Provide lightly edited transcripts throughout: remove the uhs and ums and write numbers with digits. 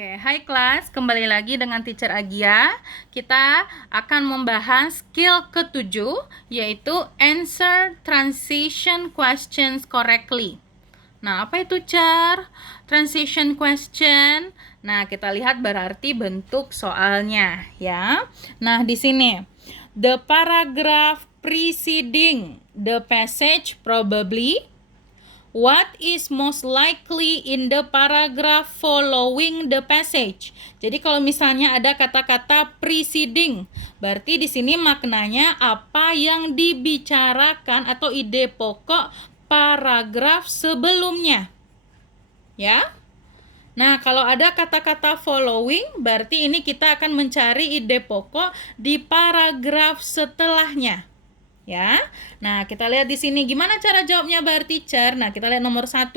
Oke, hai kelas, kembali lagi dengan Teacher Agia. Kita akan membahas skill ketujuh, yaitu answer transition questions correctly. Nah, apa itu transition question? Nah, kita lihat berarti bentuk soalnya, ya. Nah, di sini, the paragraph preceding the passage probably. What is most likely in the paragraph following the passage? Jadi kalau misalnya ada kata-kata preceding, berarti di sini maknanya apa yang dibicarakan atau ide pokok paragraf sebelumnya. Ya. Nah, kalau ada kata-kata following, berarti ini kita akan mencari ide pokok di paragraf setelahnya. Ya, nah kita lihat di sini gimana cara jawabnya bar teacher. Nah kita lihat nomor 1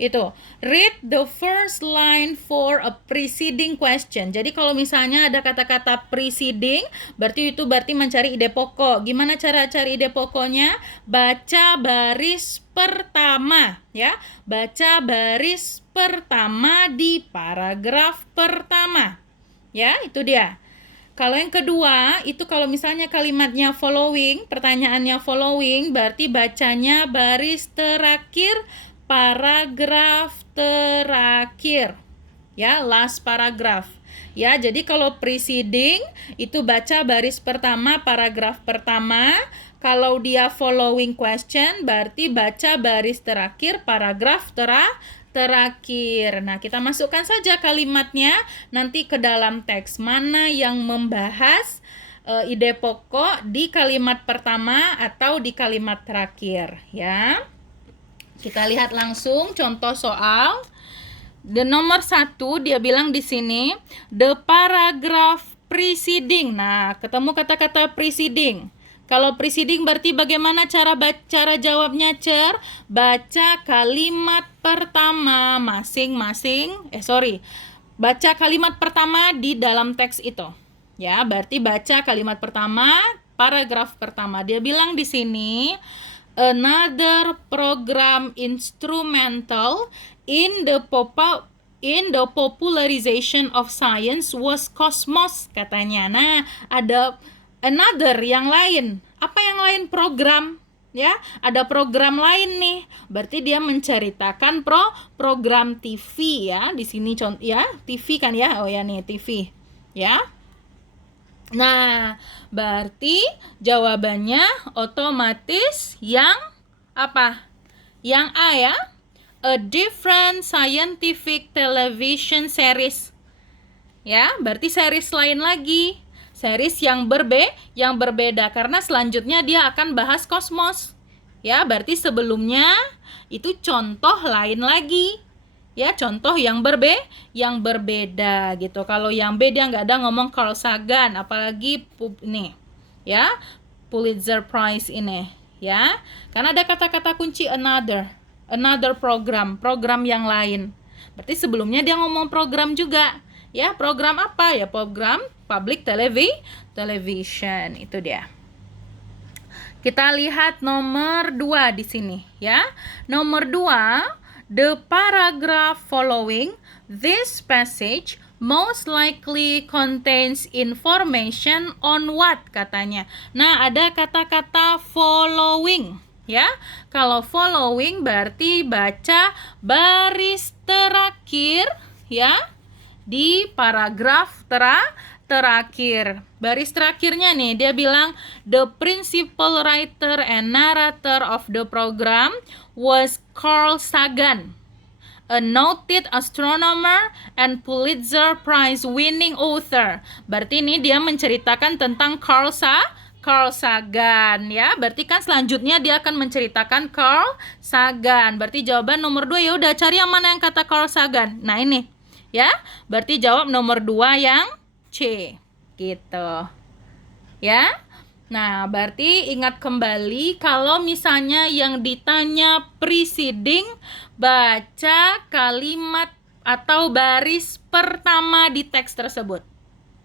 itu read the first line for a preceding question. Jadi kalau misalnya ada kata-kata preceding, berarti mencari ide pokok. Gimana cara cari ide pokoknya? Baca baris pertama, ya. Baca baris pertama di paragraf pertama. Ya, itu dia. Kalau yang kedua, itu kalau misalnya kalimatnya following, pertanyaannya following, berarti bacanya baris terakhir, paragraf terakhir. Ya, last paragraph. Ya, jadi kalau preceding, itu baca baris pertama, paragraf pertama. Kalau dia following question, berarti baca baris terakhir, paragraf terakhir. Nah, kita masukkan saja kalimatnya nanti ke dalam teks. Mana yang membahas ide pokok di kalimat pertama atau di kalimat terakhir, ya. Kita lihat langsung contoh soal. The nomor 1 dia bilang di sini the paragraph preceding. Nah, ketemu kata-kata preceding. Kalau preceding berarti bagaimana cara jawabnya, Cer? Baca kalimat pertama baca kalimat pertama di dalam teks itu. Ya, berarti baca kalimat pertama, paragraf pertama. Dia bilang di sini another program instrumental in the popularization of science was Cosmos, katanya. Nah, ada another yang lain. Apa yang lain? Program, ya. Ada program lain nih. Berarti dia menceritakan program TV, ya. Di sini contoh, ya, TV kan ya. Oh ya nih, TV. Ya. Nah, berarti jawabannya otomatis yang apa? Yang A, ya. A different scientific television series. Ya, berarti series lain lagi. Series yang berbeda karena selanjutnya dia akan bahas kosmos. Ya, berarti sebelumnya itu contoh lain lagi. Ya, contoh yang berbeda gitu. Kalau yang B dia nggak ada ngomong Carl Sagan, apalagi nih. Ya, Pulitzer Prize ini, ya. Karena ada kata-kata kunci another program yang lain. Berarti sebelumnya dia ngomong program juga. Ya, program apa? Ya, program public television. Itu dia. Kita lihat nomor 2 di sini, ya. Nomor 2, the paragraph following this passage most likely contains information on what, katanya. Nah, ada kata-kata following, ya. Kalau following berarti baca baris terakhir, ya, di paragraf terakhir. Baris terakhirnya nih, dia bilang the principal writer and narrator of the program was Carl Sagan, a noted astronomer and Pulitzer Prize winning author. Berarti ini dia menceritakan tentang Carl Sagan, ya. Berarti kan selanjutnya dia akan menceritakan Carl Sagan. Berarti jawaban nomor 2, ya udah cari yang mana yang kata Carl Sagan. Nah, ini. Ya, berarti jawab nomor 2 yang C. Gitu. Ya. Nah, berarti ingat kembali kalau misalnya yang ditanya preceding, baca kalimat atau baris pertama di teks tersebut.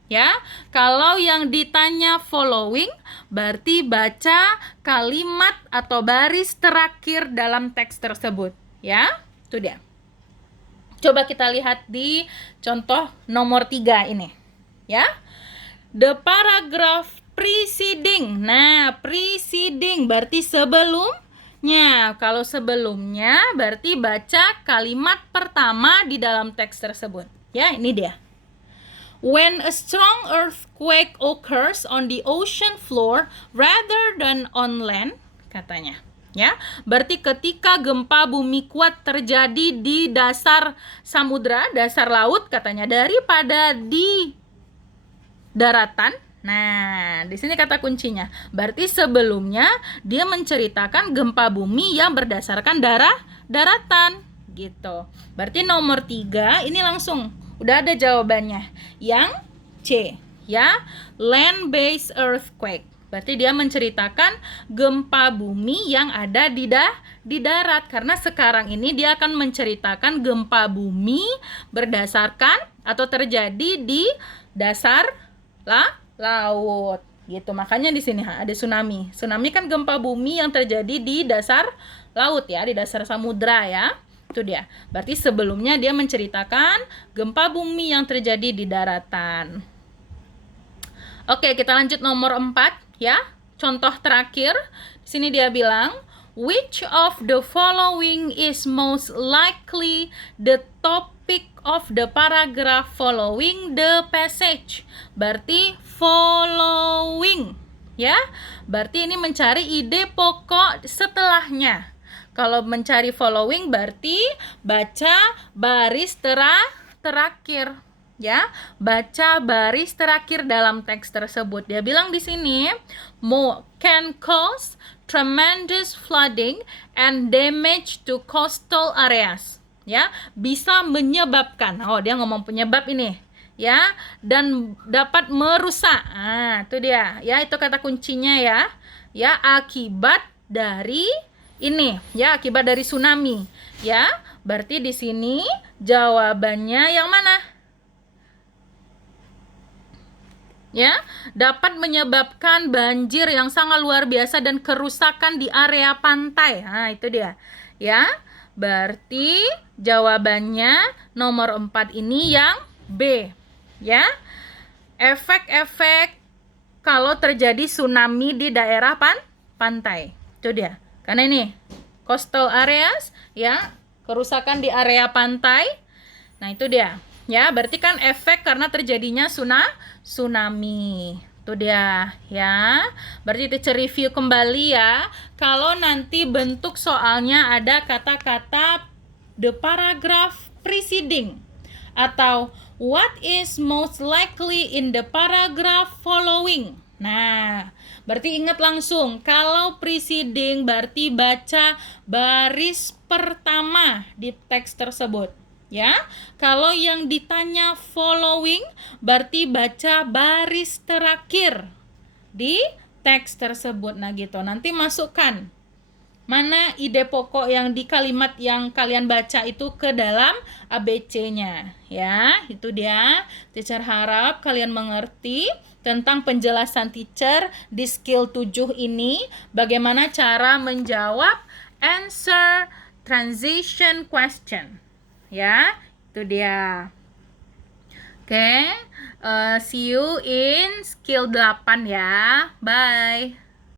Ya, kalau yang ditanya following, berarti baca kalimat atau baris terakhir dalam teks tersebut. Ya, itu dia. Coba kita lihat di contoh nomor 3 ini, ya. The paragraph preceding. Nah, preceding berarti sebelumnya. Kalau sebelumnya berarti baca kalimat pertama di dalam teks tersebut. Ya, ini dia. When a strong earthquake occurs on the ocean floor rather than on land, katanya. Ya, berarti ketika gempa bumi kuat terjadi di dasar samudra, dasar laut katanya, daripada di daratan. Nah, di sini kata kuncinya. Berarti sebelumnya dia menceritakan gempa bumi yang berdasarkan daratan gitu. Berarti nomor 3 ini langsung udah ada jawabannya. Yang C, ya, land-based earthquake. Berarti dia menceritakan gempa bumi yang ada di darat. Karena sekarang ini dia akan menceritakan gempa bumi berdasarkan atau terjadi di dasar laut. Gitu. Makanya di sini ada tsunami. Tsunami kan gempa bumi yang terjadi di dasar laut ya, di dasar samudra ya. Itu dia. Berarti sebelumnya dia menceritakan gempa bumi yang terjadi di daratan. Oke, kita lanjut nomor 4 ya. Contoh terakhir. Di sini dia bilang, which of the following is most likely the topic of the paragraph following the passage? Berarti following ya. Berarti ini mencari ide pokok setelahnya. Kalau mencari following berarti baca baris terakhir. Ya, baca baris terakhir dalam teks tersebut. Dia bilang di sini, can cause tremendous flooding and damage to coastal areas. Ya, bisa menyebabkan. Oh, dia ngomong penyebab ini. Ya, dan dapat merusak. Nah, itu dia. Ya, itu kata kuncinya ya. Ya, akibat dari ini, ya, akibat dari tsunami. Ya, berarti di sini jawabannya yang mana? Ya, dapat menyebabkan banjir yang sangat luar biasa dan kerusakan di area pantai. Nah, itu dia. Ya, berarti jawabannya nomor 4 ini yang B. Ya, efek-efek kalau terjadi tsunami di daerah pantai. Itu dia. Karena ini coastal areas, ya, kerusakan di area pantai. Nah, itu dia. Ya, berarti kan efek karena terjadinya tsunami. Itu dia, ya. Berarti teacher review kembali ya. Kalau nanti bentuk soalnya ada kata-kata the paragraph preceding atau what is most likely in the paragraph following. Nah, berarti ingat langsung, kalau preceding berarti baca baris pertama di teks tersebut. Ya, kalau yang ditanya following berarti baca baris terakhir di teks tersebut. Nah gitu, nanti masukkan mana ide pokok yang di kalimat yang kalian baca itu ke dalam ABC-nya. Ya, itu dia. Teacher harap kalian mengerti tentang penjelasan teacher di skill 7 ini, bagaimana cara menjawab answer transition question. Ya, itu dia. Oke, see you in skill 8 ya. Bye.